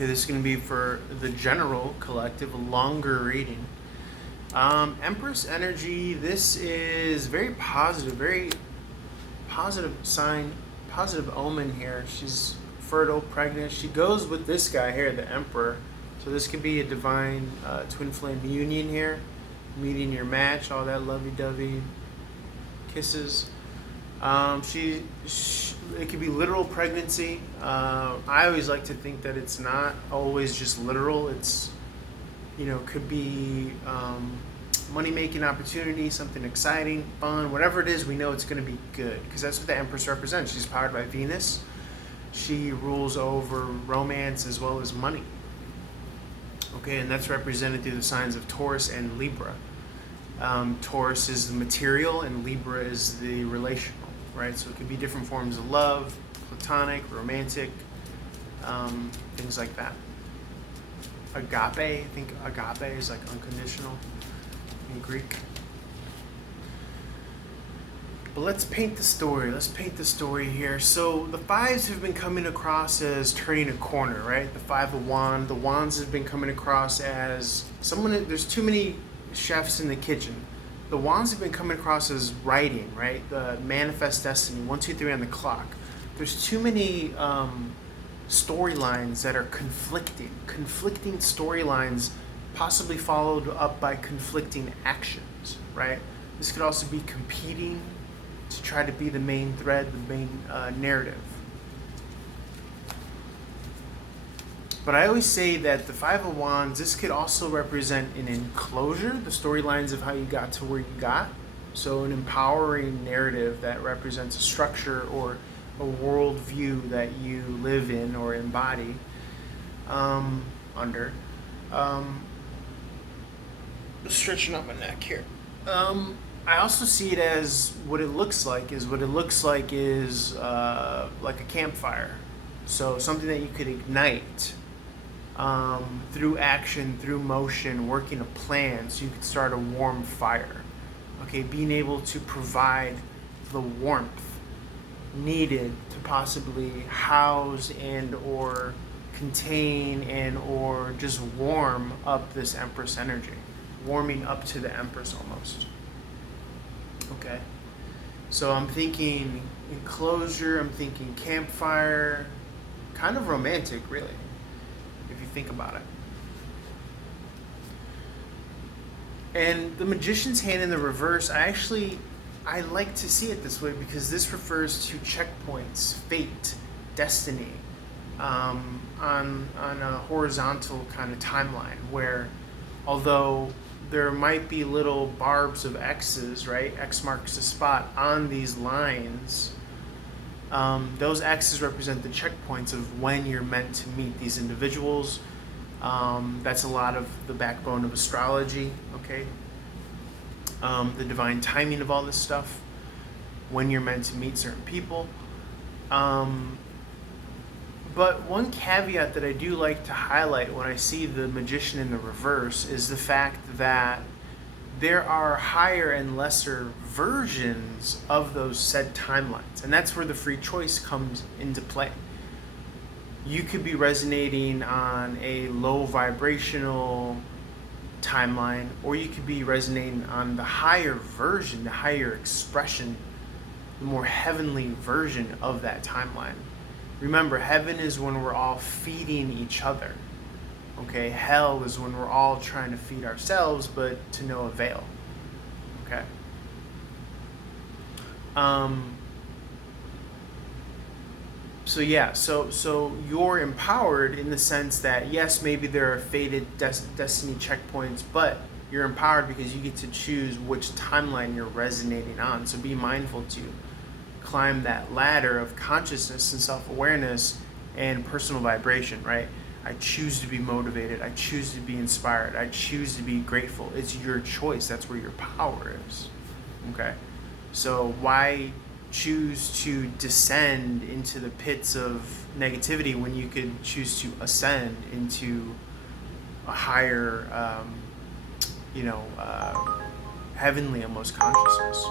Okay, this is going to be for the general collective, a longer reading. Empress energy, this is very positive sign, positive omen here. She's fertile, pregnant. She goes with this guy here, the Emperor. So this could be a divine twin flame union here, meeting your match, all that lovey-dovey kisses. It could be literal pregnancy. I always like to think that it's not always just literal. It's, could be money-making opportunity, something exciting, fun, whatever it is. We know it's going to be good because that's what the Empress represents. She's powered by Venus. She rules over romance as well as money. Okay, and that's represented through the signs of Taurus and Libra. Taurus is the material and Libra is the relational, right? So it could be different forms of love, platonic, romantic, things like that. Agape, I think agape is like unconditional in Greek. But let's paint the story here. So the fives have been coming across as turning a corner, right? The Five of Wands. The Wands have been coming across as there's too many chefs in the kitchen. The Wands have been coming across as writing, right? The manifest destiny, 1, 2, 3 on the clock. There's too many storylines that are conflicting storylines, possibly followed up by conflicting actions, right? This could also be competing to try to be the main thread, the main narrative. But I always say that the Five of Wands, this could also represent an enclosure, the storylines of how you got to where you got. So an empowering narrative that represents a structure or a worldview that you live in or embody under. Stretching out my neck here. I also see it as what it looks like is like a campfire. So something that you could ignite through action, through motion, working a plan, so you could start a warm fire. Okay, being able to provide the warmth needed to possibly house and or contain and or just warm up this Empress energy, warming up to the Empress almost. Okay, so I'm thinking enclosure, I'm thinking campfire, kind of romantic really, if you think about it. And the Magician's hand in the reverse, I like to see it this way because this refers to checkpoints, fate, destiny, on a horizontal kind of timeline where, although there might be little barbs of X's, right? X marks the spot on these lines. Those X's represent the checkpoints of when you're meant to meet these individuals. That's a lot of the backbone of astrology, okay? The divine timing of all this stuff, when you're meant to meet certain people. But one caveat that I do like to highlight when I see the Magician in the reverse is the fact that there are higher and lesser versions of those said timelines. And that's where the free choice comes into play. You could be resonating on a low vibrational timeline, or you could be resonating on the higher version, the higher expression, the more heavenly version of that timeline. Remember, heaven is when we're all feeding each other. Okay, hell is when we're all trying to feed ourselves, but to no avail. Okay. So you're empowered in the sense that yes, maybe there are fated destiny checkpoints, but you're empowered because you get to choose which timeline you're resonating on. So be mindful to climb that ladder of consciousness and self-awareness and personal vibration, right? I choose to be motivated. I choose to be inspired. I choose to be grateful. It's your choice. That's where your power is. Okay? So why choose to descend into the pits of negativity when you could choose to ascend into a higher, heavenly almost consciousness?